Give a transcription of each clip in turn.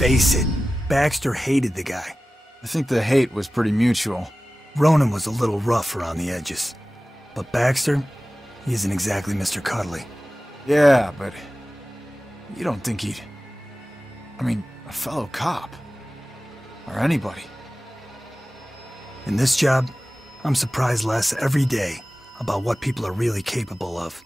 face it, Baxter hated the guy. I think the hate was pretty mutual. Ronan was a little rough around the edges. But Baxter, he isn't exactly Mr. Cuddly. Yeah, but you don't think he'd... I mean, a fellow cop. Or anybody. In this job, I'm surprised less every day about what people are really capable of.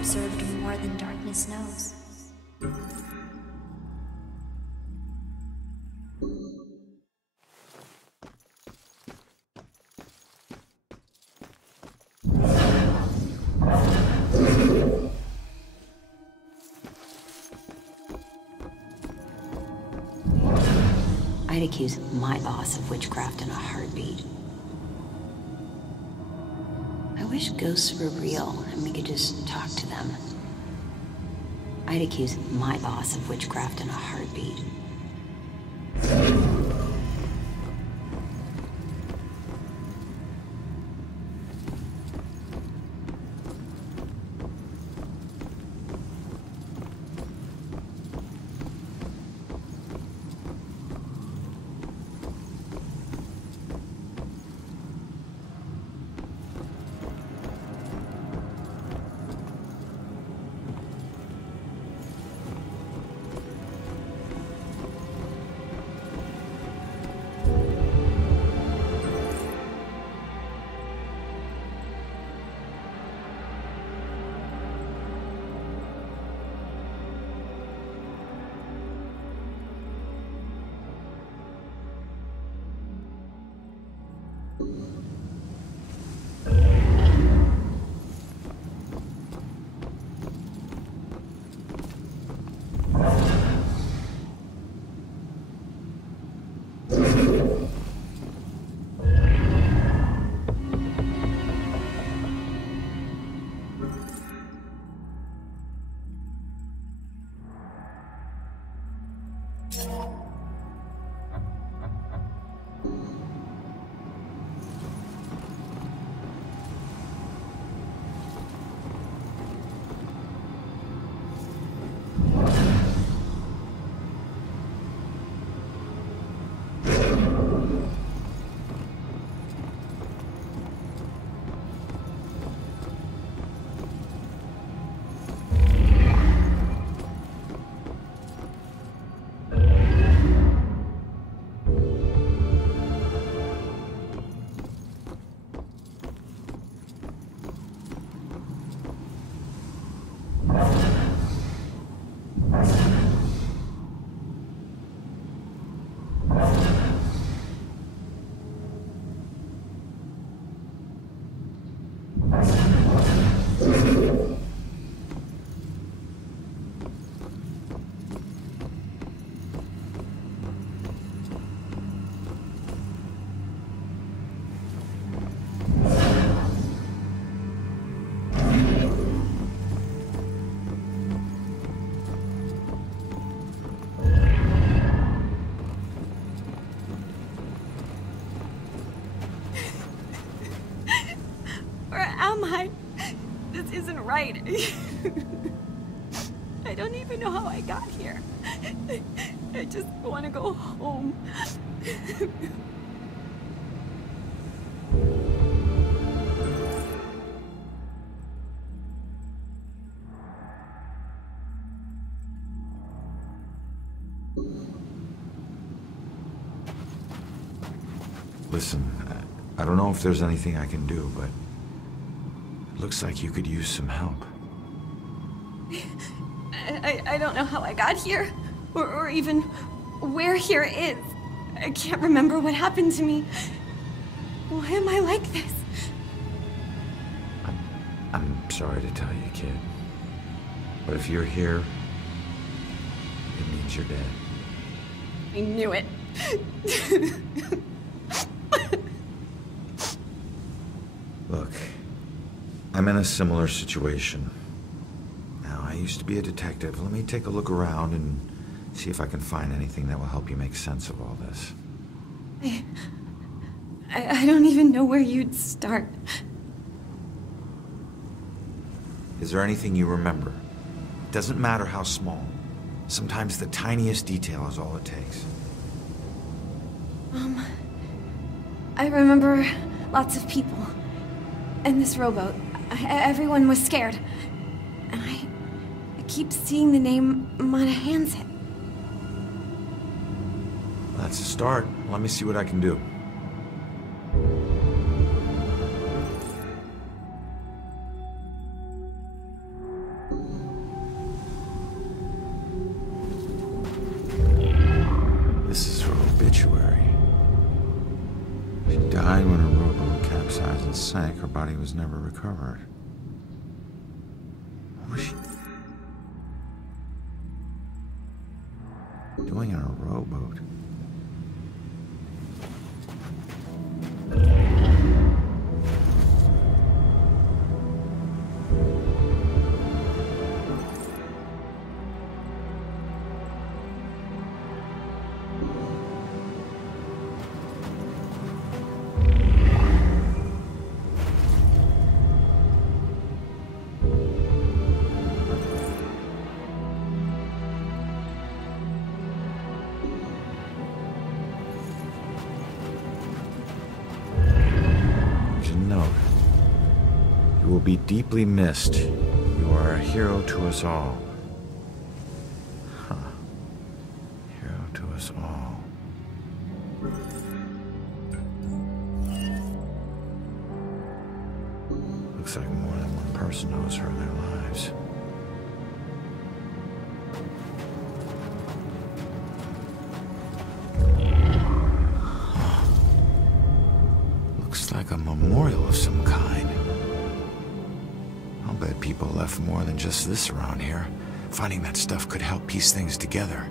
Observed more than darkness knows. I'd accuse my boss of witchcraft in a heartbeat. I wish ghosts were real and we could just talk to them. I'd accuse my boss of witchcraft in a heartbeat. died. I don't even know how I got here. I just want to go home. Listen, I don't know if there's anything I can do, but it looks like you could use some help. I don't know how I got here, or even where here is. I can't remember what happened to me. Why am I like this? I'm sorry to tell you, kid. But if you're here, it means you're dead. I knew it. Look, I'm in a similar situation. Now, I used to be a detective. Let me take a look around and see if I can find anything that will help you make sense of all this. I don't even know where you'd start. Is there anything you remember? It doesn't matter how small. Sometimes the tiniest detail is all it takes. I remember lots of people. And this rowboat. Everyone was scared. And I keep seeing the name Monahanset. That's a start. Let me see what I can do. This is her obituary. She died when her rowboat capsized and sank. Her body was never recovered. What was she doing on a rowboat? You will be deeply missed. You are a hero to us all. Huh. Hero to us all. Looks like more than one person owes her their lives. Looks like a memorial of some kind. I'll bet people left more than just this around here. Finding that stuff could help piece things together.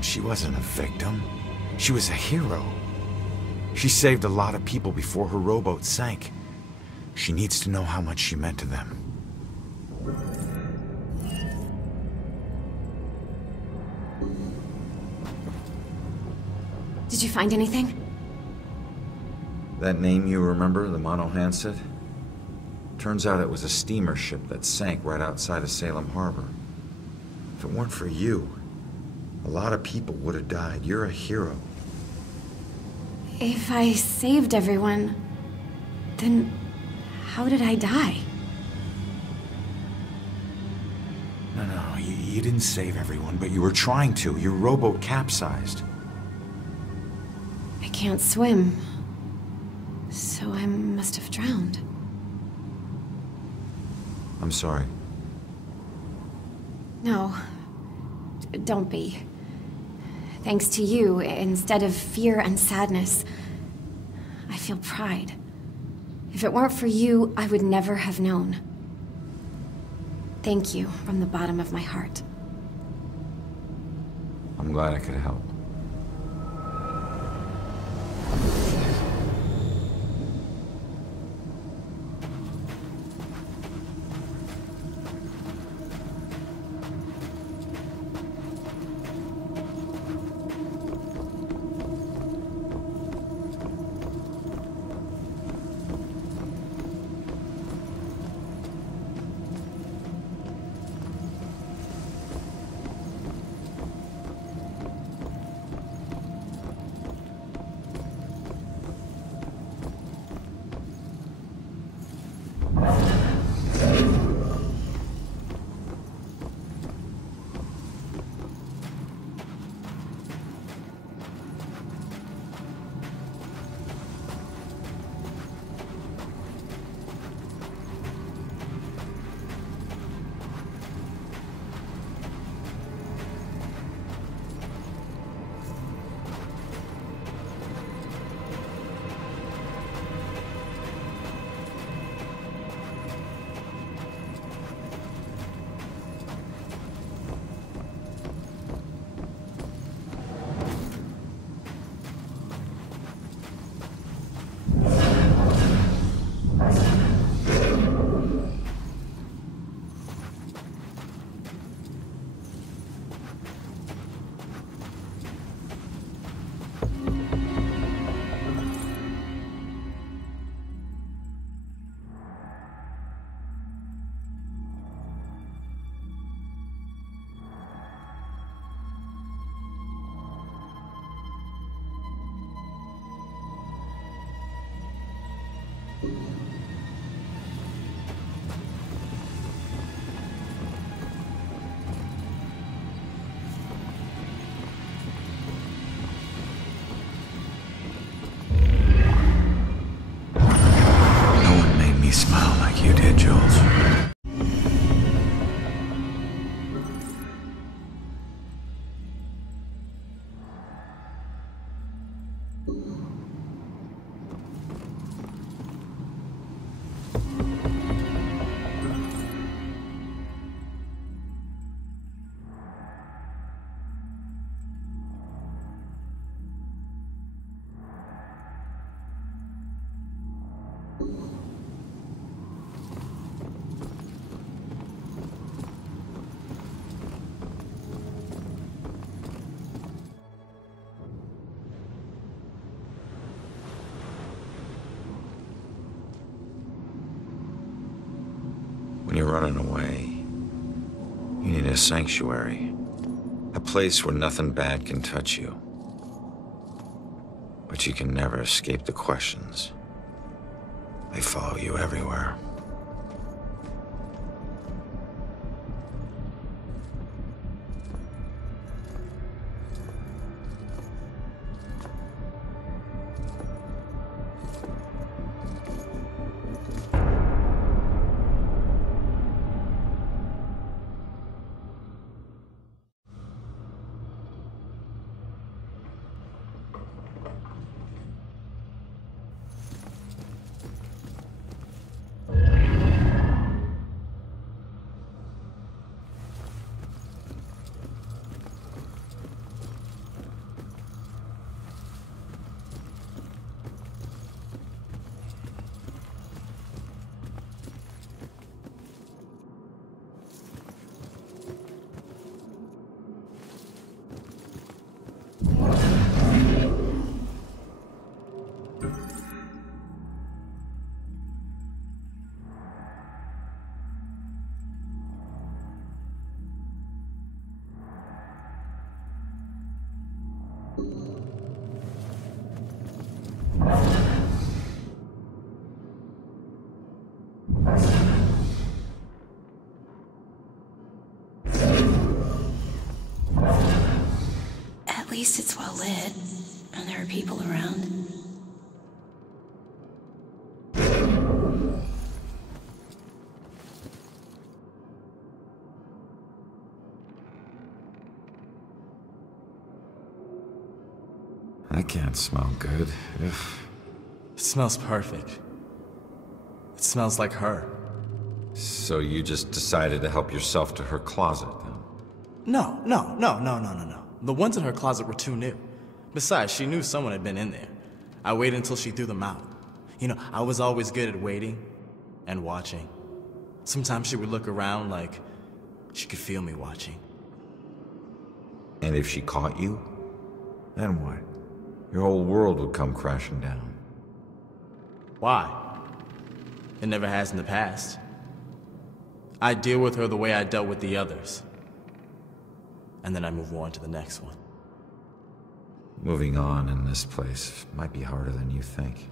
She wasn't a victim. She was a hero. She saved a lot of people before her rowboat sank. She needs to know how much she meant to them. Did you find anything? That name you remember, the Monahanset? Turns out it was a steamer ship that sank right outside of Salem Harbor. If it weren't for you, a lot of people would have died. You're a hero. If I saved everyone, then how did I die? No, you didn't save everyone, but you were trying to. Your rowboat capsized. I can't swim, so I must have drowned. I'm sorry. No. Don't be. Thanks to you, instead of fear and sadness, I feel pride. If it weren't for you, I would never have known. Thank you from the bottom of my heart. I'm glad I could help. When you're running away, you need a sanctuary. A place where nothing bad can touch you. But you can never escape the questions. They follow you everywhere. At least it's well lit, and there are people around. That can't smell good. Ugh. It smells perfect. It smells like her. So you just decided to help yourself to her closet, then? No. The ones in her closet were too new. Besides, she knew someone had been in there. I waited until she threw them out. You know, I was always good at waiting and watching. Sometimes she would look around like she could feel me watching. And if she caught you, then what? Your whole world would come crashing down. Why? It never has in the past. I deal with her the way I dealt with the others. And then I move on to the next one. Moving on in this place might be harder than you think.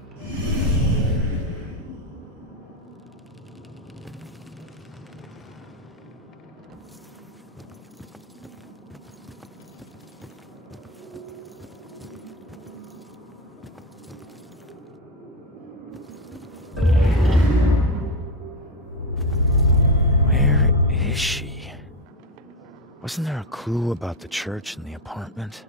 Where is she? Wasn't there a clue about the church in the apartment?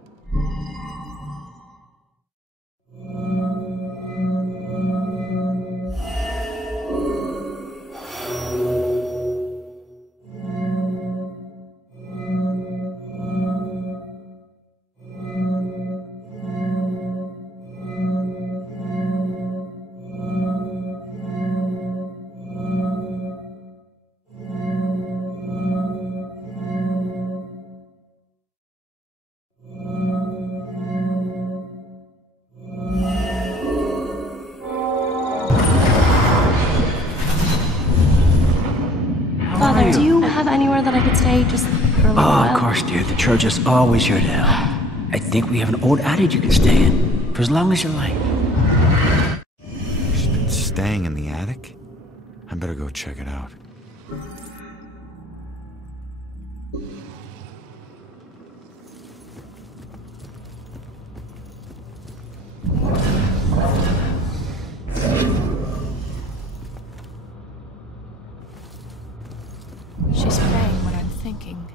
Father, do you have anywhere that I could stay just for a little while? Of course, dear. The church is always your to help. I think we have an old attic you can stay in for as long as you like. She's been staying in the attic? I better go check it out. She's praying when I'm thinking.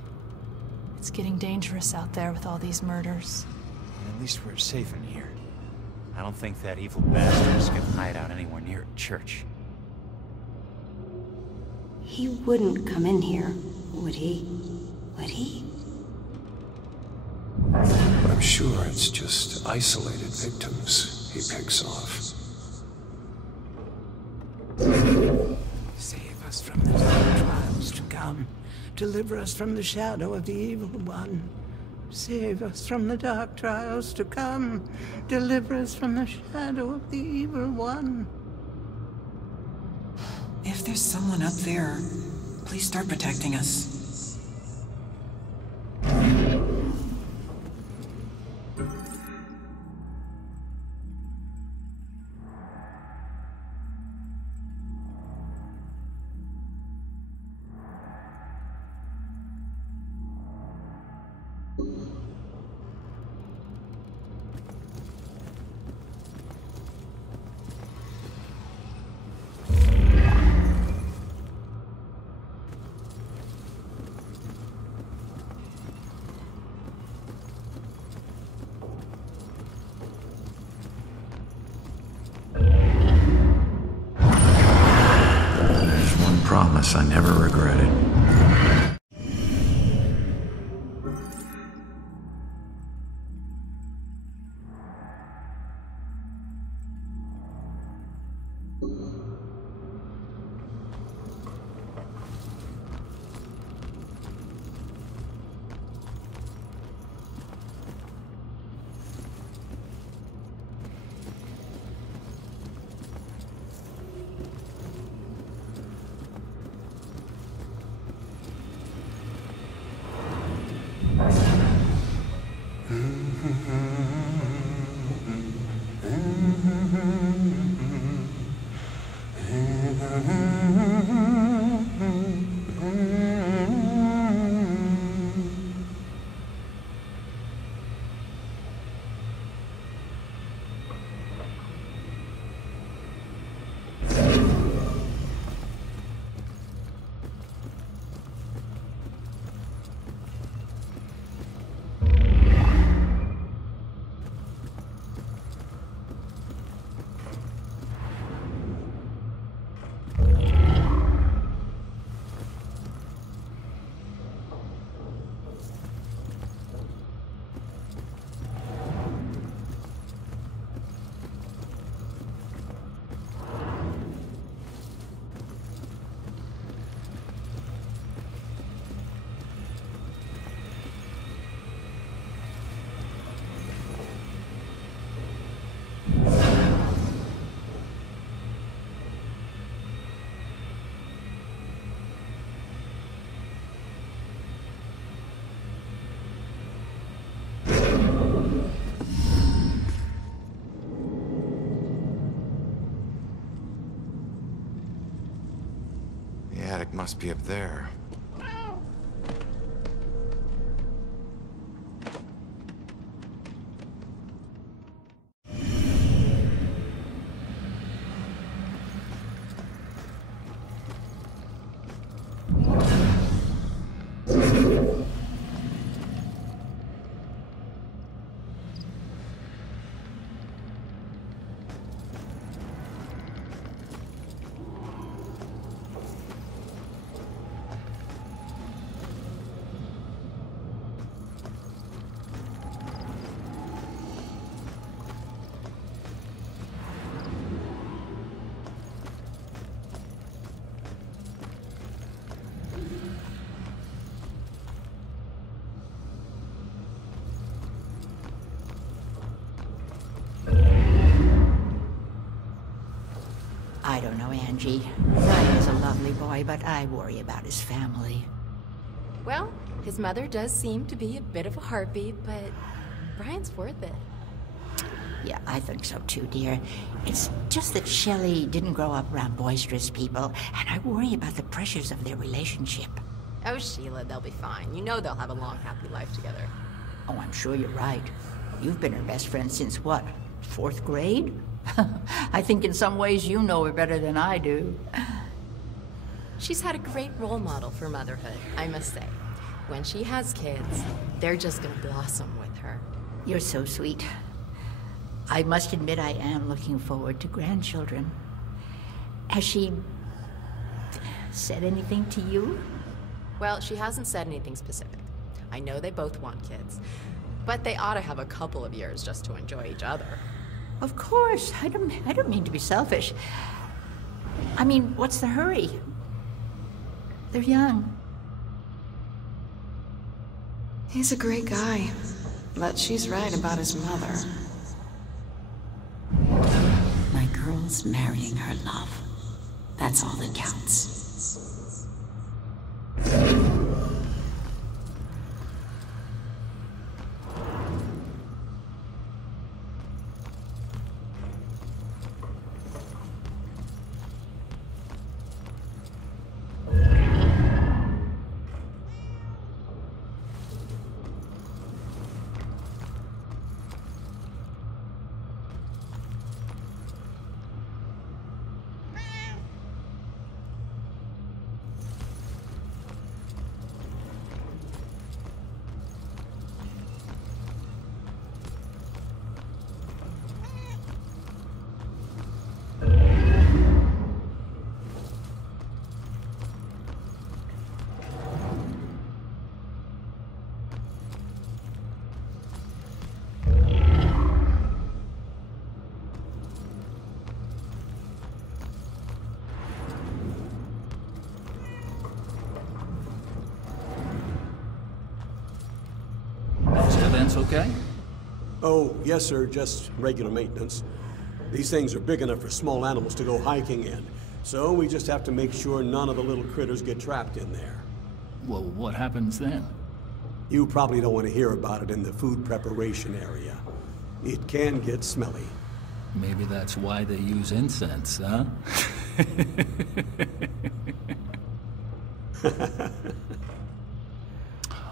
It's getting dangerous out there with all these murders. At least we're safe in here. I don't think that evil bastard's gonna hide out anywhere near a church. He wouldn't come in here, would he? Would he? I'm sure it's just isolated victims he picks off. Save us from the dark trials to come. Deliver us from the shadow of the evil one. Save us from the dark trials to come. Deliver us from the shadow of the evil one. If there's someone up there, please start protecting us. Promise I never regretted. Must be up there. I don't know, Angie. Brian's a lovely boy, but I worry about his family. Well, his mother does seem to be a bit of a heartbeat, but Brian's worth it. Yeah, I think so too, dear. It's just that Shelley didn't grow up around boisterous people, and I worry about the pressures of their relationship. Oh, Sheila, they'll be fine. You know they'll have a long, happy life together. Oh, I'm sure you're right. You've been her best friend since what, 4th grade? I think in some ways you know her better than I do. She's had a great role model for motherhood, I must say. When she has kids, they're just gonna blossom with her. You're so sweet. I must admit I am looking forward to grandchildren. Has she said anything to you? Well, she hasn't said anything specific. I know they both want kids, but they ought to have a couple of years just to enjoy each other. Of course. I don't mean to be selfish. I mean, what's the hurry? They're young. He's a great guy, but she's right about his mother. My girl's marrying her love. That's all that counts. Okay? Oh, yes, sir. Just regular maintenance. These things are big enough for small animals to go hiking in. So we just have to make sure none of the little critters get trapped in there. Well, what happens then? You probably don't want to hear about it in the food preparation area. It can get smelly. Maybe that's why they use incense, huh?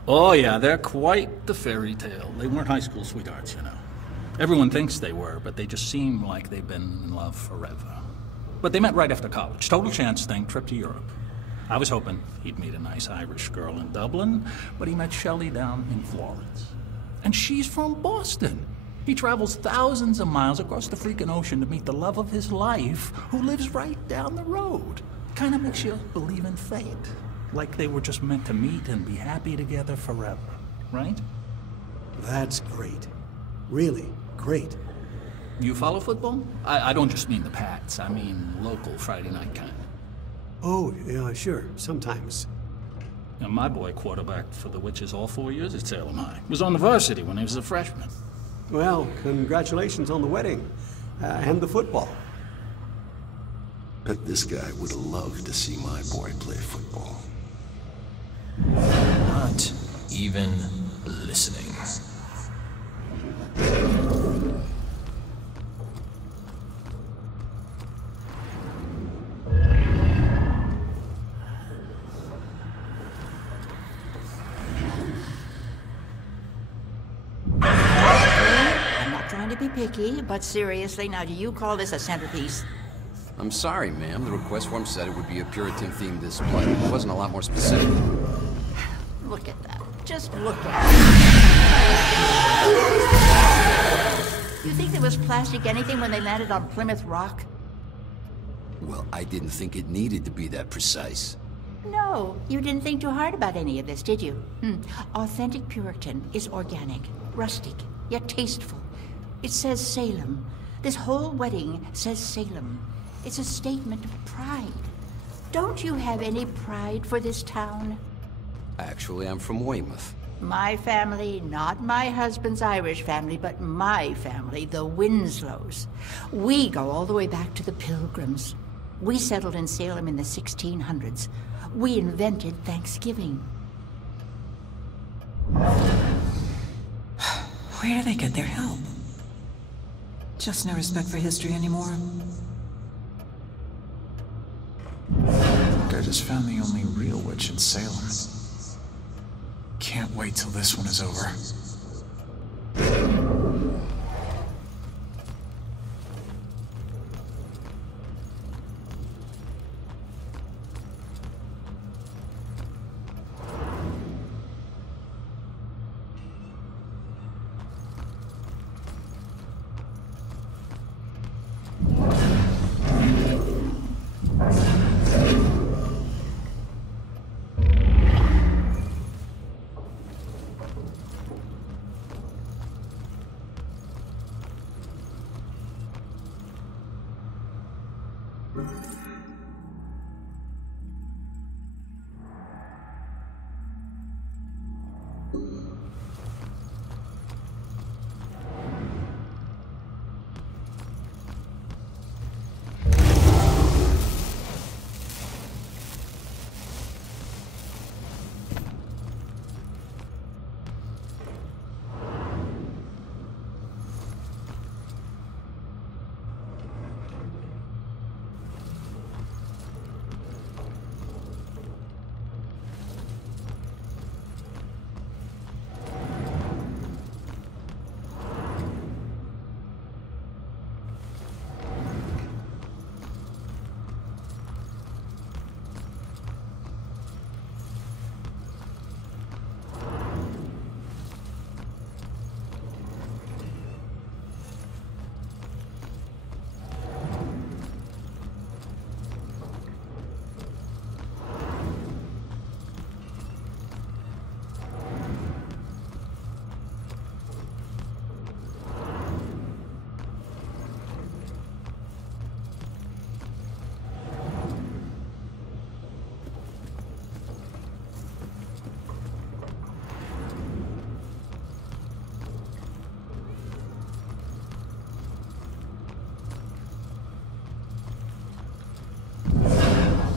Oh yeah, they're quite the fairy tale. They weren't high school sweethearts, you know. Everyone thinks they were, but they just seem like they've been in love forever. But they met right after college. Total chance thing, trip to Europe. I was hoping he'd meet a nice Irish girl in Dublin, but he met Shelley down in Florence. And she's from Boston. He travels thousands of miles across the freaking ocean to meet the love of his life, who lives right down the road. Kind of makes you believe in fate. Like they were just meant to meet and be happy together forever, right? That's great. Really great. You follow football? I don't just mean the Pats. I mean local Friday night kind. Oh, yeah, sure. Sometimes. Now, my boy quarterbacked for the Witches all 4 years at Salem High. Was on the varsity when he was a freshman. Well, congratulations on the wedding. And the football. Bet this guy would have loved to see my boy play football. Not even listening. to be picky, but seriously, now do you call this a centerpiece? I'm sorry, ma'am. The request form said it would be a Puritan-themed display. It wasn't a lot more specific. Look at that. Just look at it. You think there was plastic anything when they landed on Plymouth Rock? Well, I didn't think it needed to be that precise. No, you didn't think too hard about any of this, did you? Authentic Puritan is organic, rustic, yet tasteful. It says Salem. This whole wedding says Salem. It's a statement of pride. Don't you have any pride for this town? Actually, I'm from Weymouth. My family, not my husband's Irish family, but my family, the Winslows. We go all the way back to the Pilgrims. We settled in Salem in the 1600s. We invented Thanksgiving. Where do they get their help? Just no respect for history anymore. I think I just found the only real witch in Salem. Can't wait till this one is over.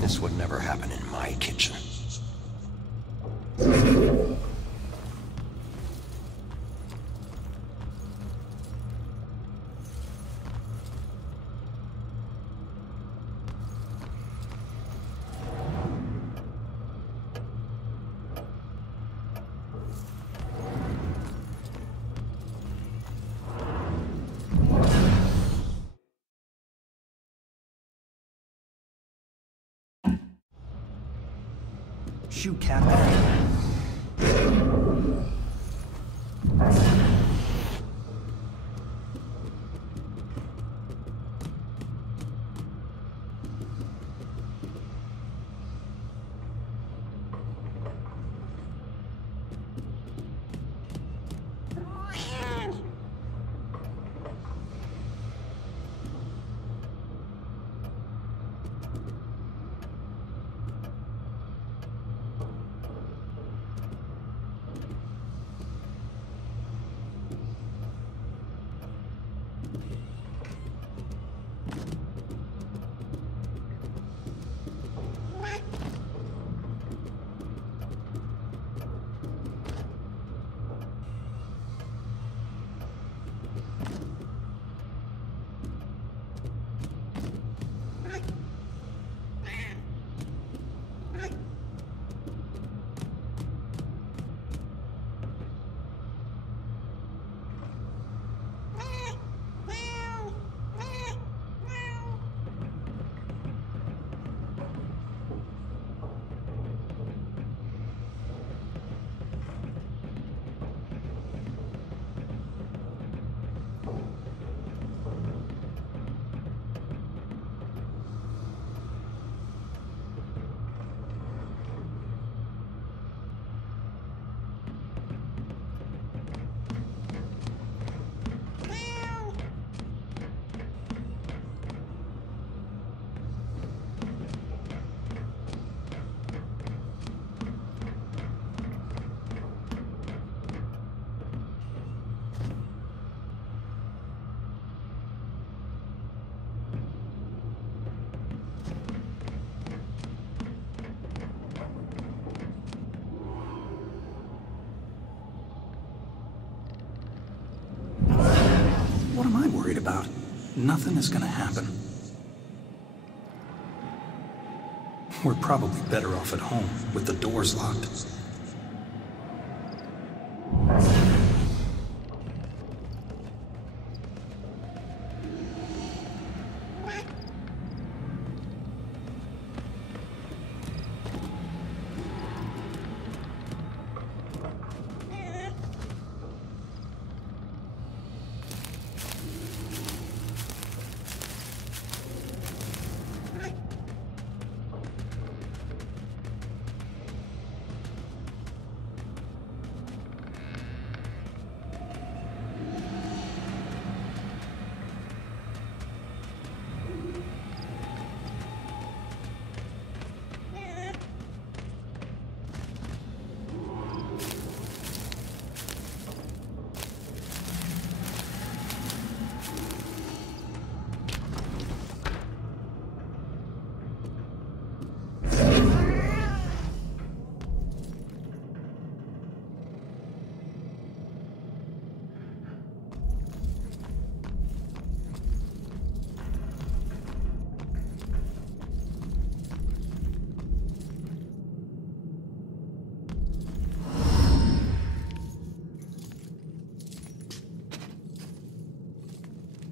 This would never happen in my kitchen. Shoot, Captain. What am I worried about? Nothing is gonna happen. We're probably better off at home, with the doors locked.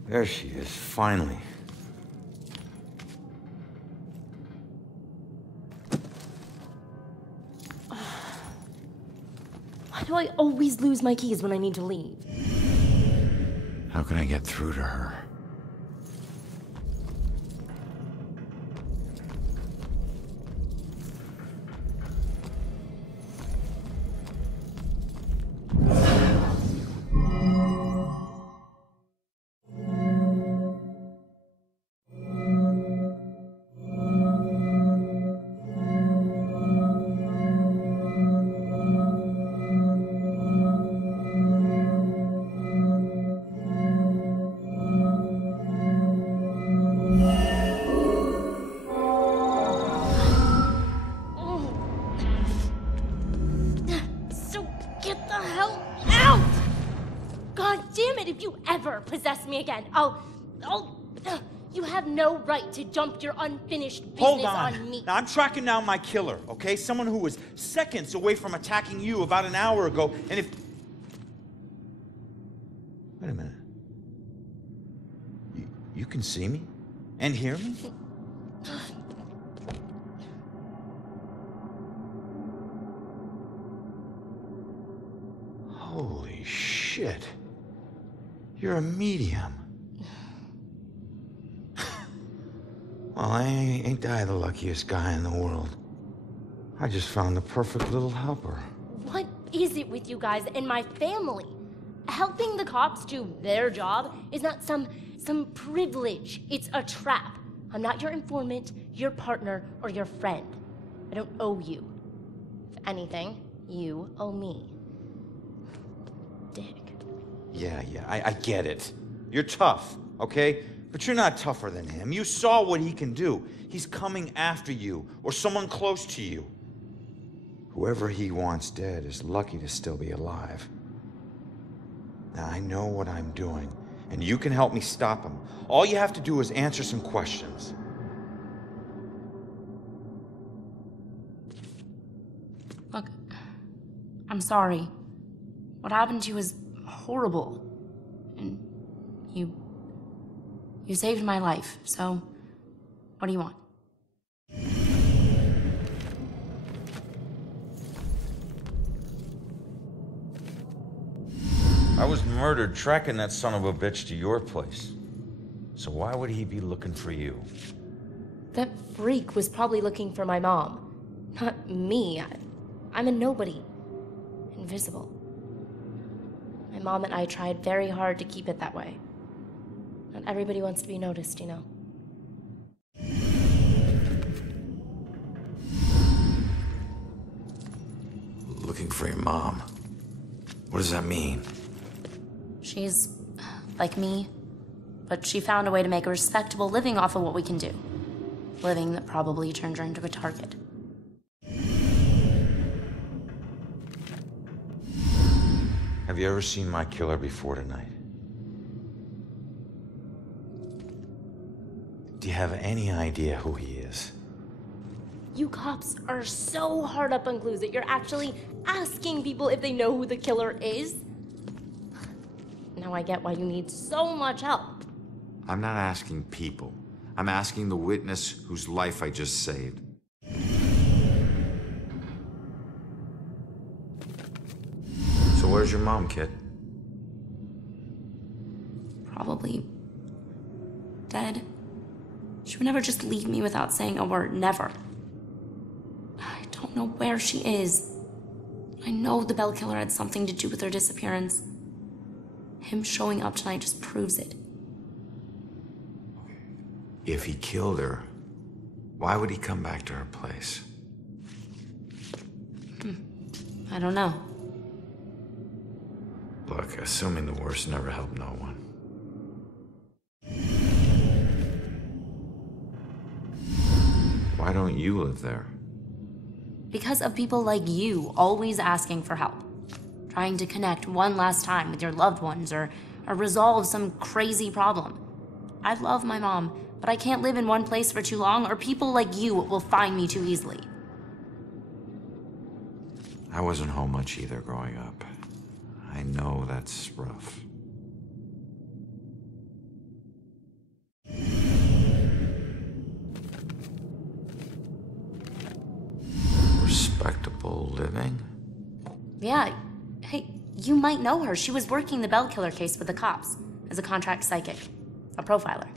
There she is, finally. Why do I always lose my keys when I need to leave? How can I get through to her? Possess me again. You have no right to dump your unfinished business Hold on. on me. Now, I'm tracking down my killer, okay? Someone who was seconds away from attacking you about an hour ago, and if... Wait a minute. You can see me? And hear me? Holy shit. You're a medium. Well, ain't I the luckiest guy in the world? I just found the perfect little helper. What is it with you guys and my family? Helping the cops do their job is not some privilege. It's a trap. I'm not your informant, your partner, or your friend. I don't owe you. If anything, you owe me. Dick. Yeah, I get it. You're tough, okay? But you're not tougher than him. You saw what he can do. He's coming after you, or someone close to you. Whoever he wants dead is lucky to still be alive. Now, I know what I'm doing, and you can help me stop him. All you have to do is answer some questions. Look, I'm sorry. What happened to you is horrible. And you saved my life, so what do you want? I was murdered tracking that son of a bitch to your place. So why would he be looking for you? That freak was probably looking for my mom, not me. I'm a nobody. Invisible. My mom and I tried very hard to keep it that way. Not everybody wants to be noticed, you know. Looking for your mom. What does that mean? She's like me, but she found a way to make a respectable living off of what we can do. Living that probably turned her into a target. Have you ever seen my killer before tonight? Do you have any idea who he is? You cops are so hard up on clues that you're actually asking people if they know who the killer is. Now I get why you need so much help. I'm not asking people. I'm asking the witness whose life I just saved. So where's your mom, kid? Probably dead. She would never just leave me without saying a word, never. I don't know where she is. I know the Bell Killer had something to do with her disappearance. Him showing up tonight just proves it. If he killed her, why would he come back to her place? I don't know. Look, assuming the worst never helped no one. Why don't you live there? Because of people like you always asking for help. Trying to connect one last time with your loved ones or resolve some crazy problem. I love my mom, but I can't live in one place for too long or people like you will find me too easily. I wasn't home much either growing up. I know that's rough. Respectable living? Yeah, hey, you might know her. She was working the Bell Killer case with the cops as a contract psychic, a profiler.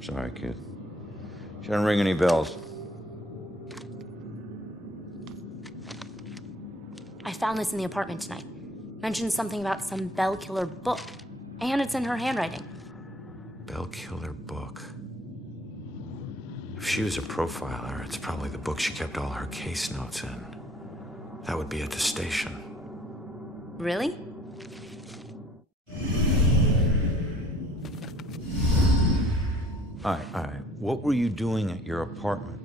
Sorry, kid. She doesn't ring any bells. I found this in the apartment tonight. Mentioned something about some Bell Killer book, and it's in her handwriting. Bell Killer book. If she was a profiler, it's probably the book she kept all her case notes in. That would be at the station. Really? All right. What were you doing at your apartment?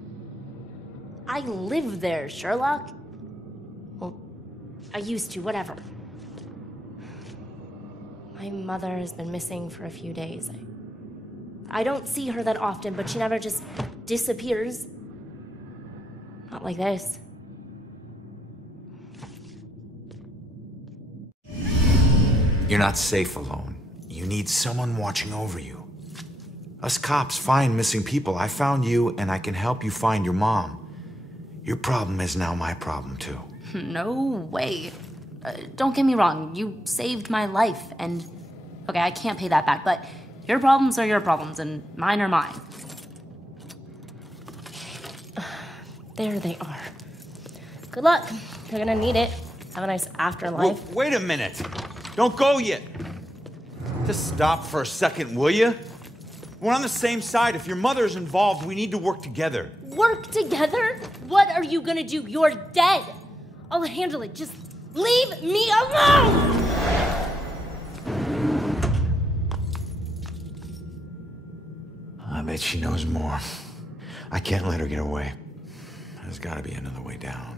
I live there, Sherlock. Well, I used to, whatever. My mother has been missing for a few days. I don't see her that often, but she never just disappears. Not like this. You're not safe alone. You need someone watching over you. Us cops find missing people. I found you, and I can help you find your mom. Your problem is now my problem, too. No way. Don't get me wrong, you saved my life, and... Okay, I can't pay that back, but your problems are your problems, and mine are mine. There they are. Good luck. You're gonna need it. Have a nice afterlife. Whoa, wait a minute. Don't go yet. Just stop for a second, will you? We're on the same side. If your mother's involved, we need to work together. Work together? What are you gonna do? You're dead. I'll handle it. Just leave me alone! I bet she knows more. I can't let her get away. There's gotta be another way down.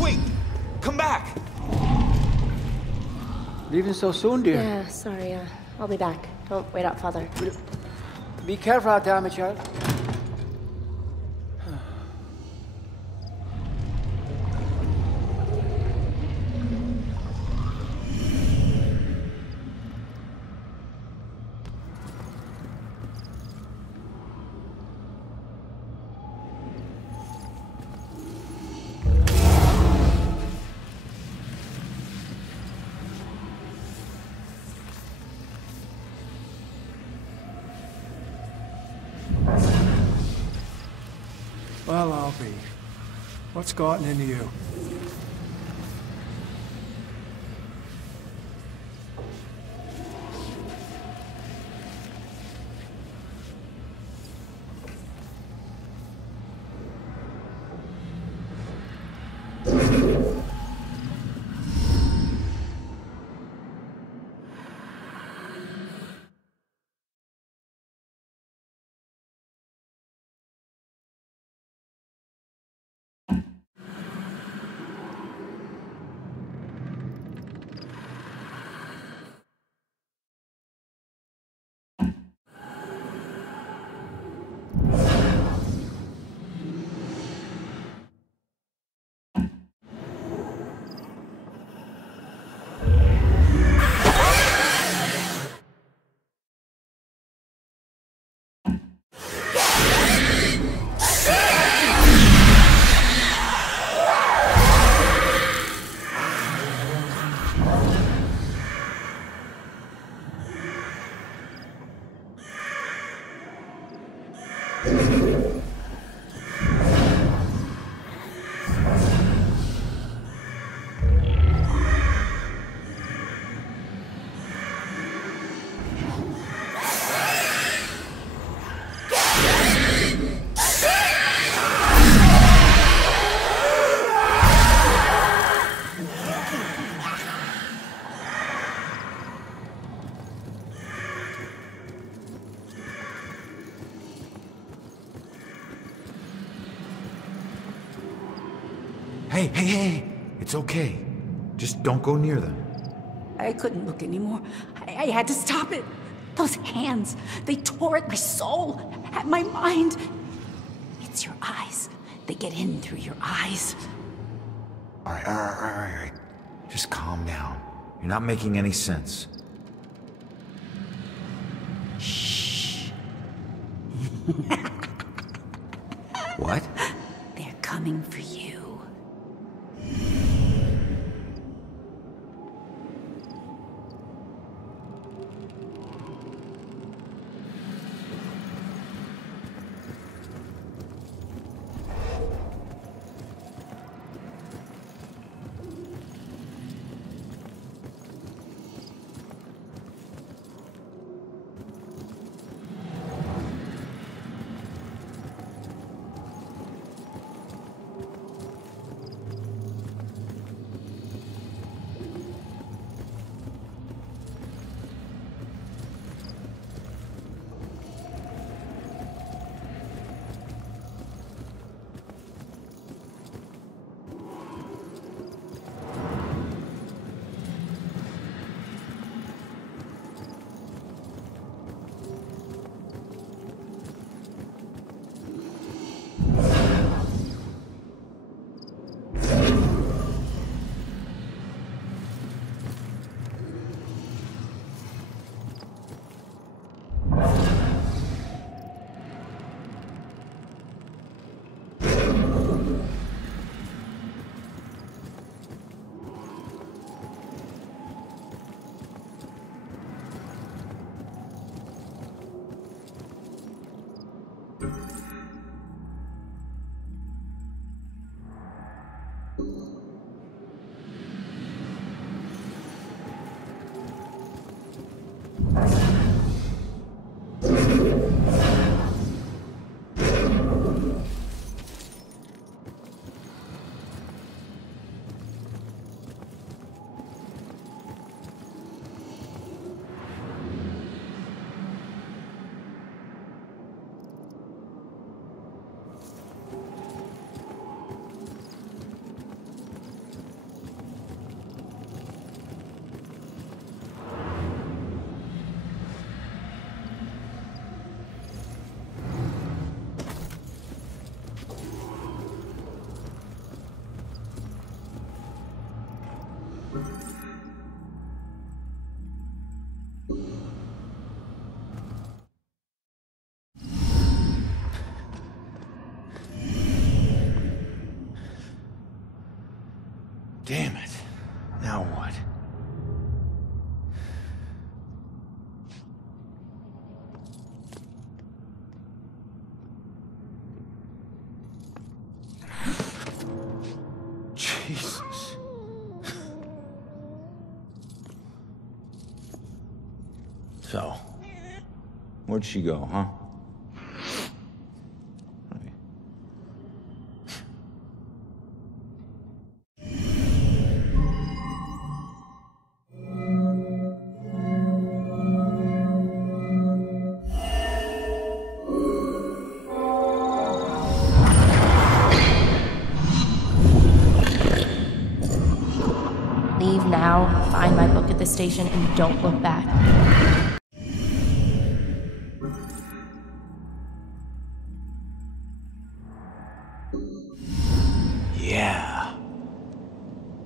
Wait! Come back! Leaving so soon, dear? Yeah, sorry. I'll be back. Don't wait up, Father. Be careful out there, my child. Well, I'll be. What's gotten into you? Hey, it's okay. Just don't go near them. I couldn't look anymore. I had to stop it. Those hands, they tore at my soul, at my mind. It's your eyes. They get in through your eyes. All right. Just calm down. You're not making any sense. Shh. What? They're coming for you. Damn it. Now what? Jesus. So, where'd she go, huh? Leave now, find my book at the station, and don't look back. Yeah.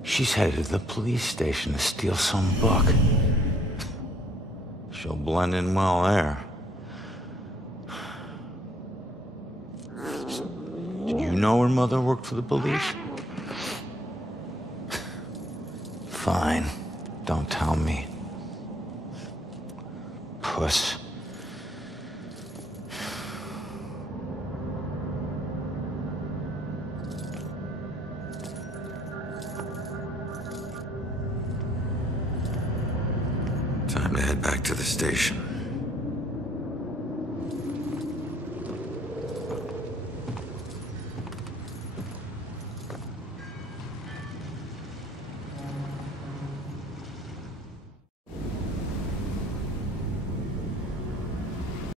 She's headed to the police station to steal some book. She'll blend in well there. Did you know her mother worked for the police? Fine. Don't tell me. Puss.